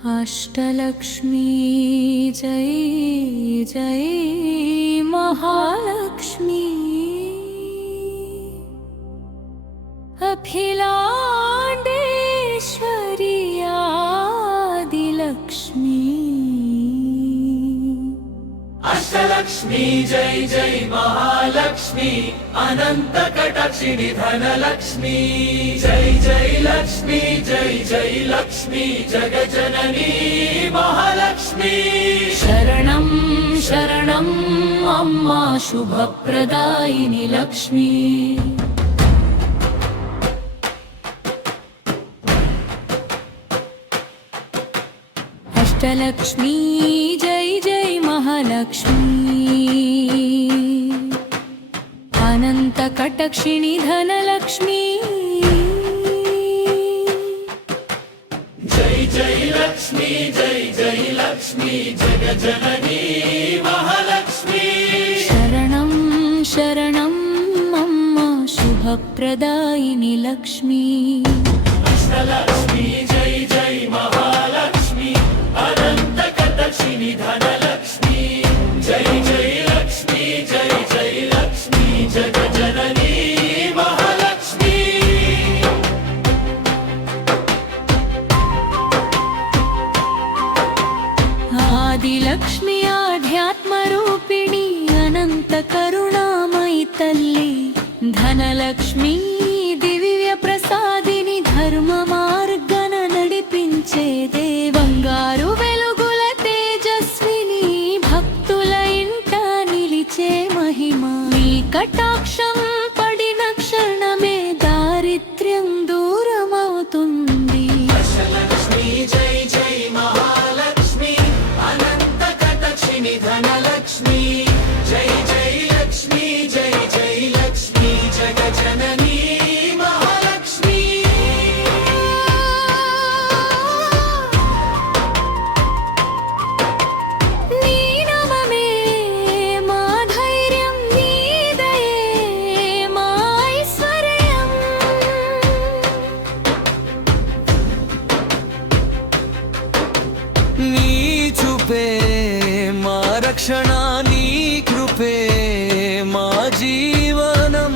अष्टलक्ष्मी जय जय महालक्ष्मी अखिलांडेश्वरी आदिलक्ष्मी। अष्टलक्ष्मी जय जय महालक्ष्मी अनंत कटाक्षिणी धनलक्ष्मी। जय जय लक्ष्मी जय जय लक्ष्मी जगजननी महालक्ष्मी। शरणं शरणं अम्मा शुभप्रदायिनी लक्ष्मी। अष्टलक्ष्मी जय जय महालक्ष्मी अनंत कटाक्षिणी धनलक्ष्मी। जय जय लक्ष्मी जय जय लक्ष्मी जगजननी महालक्ष्मी। शरणं शरणं अम्मा शुभप्रदायिनी लक्ष्मी। अष्टलक्ष्मी जय जय महालक्ष्मी अनंत कटाक्षिणी धनलक्ष्मी। जय जय लक्ष्मी जय जय लक्ष्मी जगजननी महालक्ष्मी। आदिलक्ष्मी आध्यात्मरूपिणी अनंत करुणामयी तल्ली। धनलक्ष्मी दिव्य प्रसादिनी धर्म मार्गन नडिपिंचेदे। బంగారు వెలుగుల తేజస్విని భక్తుల ఇంట నిలిచే మహిమ। నీ కటాక్షం పడిన క్షణమే దారిద్ర్యం దూరమవుతుంది। అష్టలక్ష్మి జై జై మహాలక్ష్మి అనంత కటాక్షిణి ధనలక్ష్మి। జై జై లక్ష్మి జై జై లక్ష్మి జగజననీ మహాలక్ష్మి। నీ నామమే మా ధైర్యం, నీ దయే మా ఐశ్వర్యం। నీ చూపే మా రక్షణ, నీ కృపే మా జీవనం।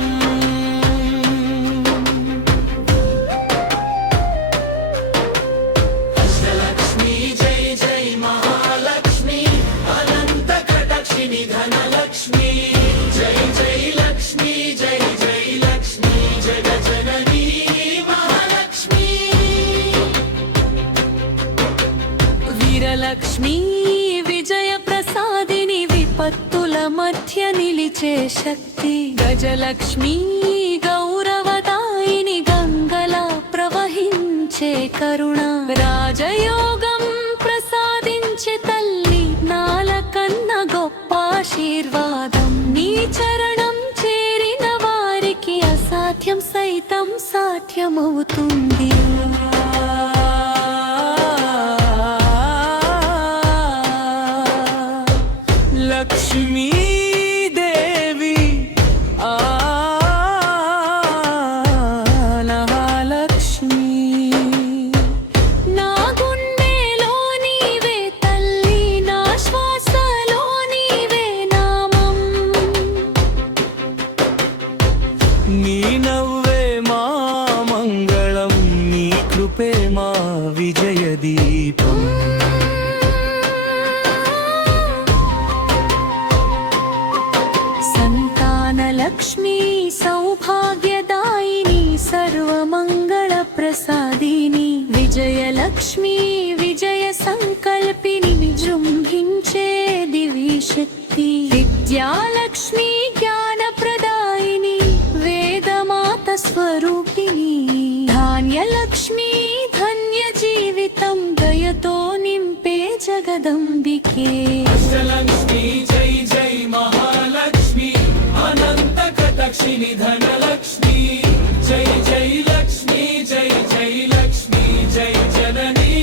అష్టలక్ష్మి జై జై మహాలక్ష్మి అనంత కటాక్షిణి ధనలక్ష్మి। జై జై లక్ష్మి జై జై లక్ష్మి జగజననీ మహాలక్ష్మి। వీరలక్ష్మి విజయ ప్రసాదిని విపత్తుల మధ్య నిలిచే శక్తి। గజలక్ష్మి గౌరవదాయిని గంగలా ప్రవహించే కరుణ। రాజయోగం ప్రసాదించే తల్లి నాలకన్న గొప్ప ఆశీర్వాదం। నీ చరణం చేరిన వారికి అసాధ్యం సైతం సాధ్యమవుతుంది। లక్ష్మీ దేవి లక్ష్మి। నా గుండెలో నీవే తల్లి, నా శ్వాసలో నీవే నామం। నీ నవ్వే మా మంగళం, నీ కృపే మా విజయ దీపం। సంతానలక్ష్మి సౌభాగ్యదాయిని సర్వమంగళ ప్రసాదిని। విజయలక్ష్మి విజయ సంకల్పిని విజృంభించే దివి శక్తి। విద్యాలక్ష్మి జ్ఞానప్రదాయిని వేదమాత స్వరూపిణి। ధాన్యలక్ష్మి ధన్య జీవితం దయతో నింపే జగదంబికే। అష్టలక్ష్మి జై జై మహాలక్ష్మి అనంత కటాక్షిణి ధనలక్ష్మి। జై జై లక్ష్మి జై జై లక్ష్మి జై జననీ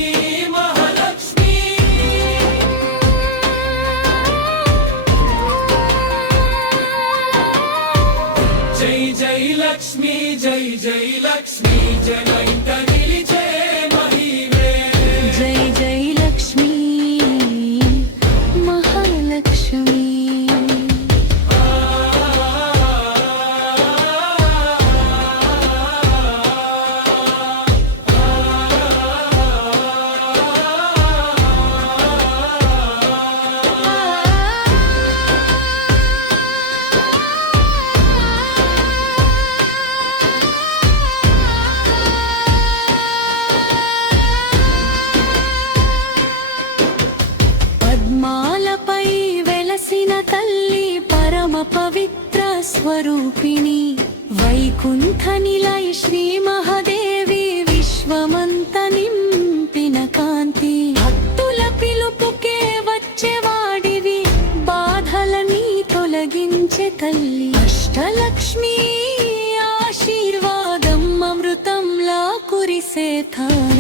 మహాలక్ష్మి। జై జై లక్ష్మి జై జై లక్ష్మి జగంట నిలిచే మహిమే। జై జై స్వరూపిణి వైకుంఠ నిలయ శ్రీ మహాదేవి విశ్వమంత నింపిన కాంతి భక్తుల పిలుపుకే వచ్చేవాడివి బాధలని తొలగించే తల్లి అష్టలక్ష్మి ఆశీర్వాదం అమృతంలా కురిసే ధార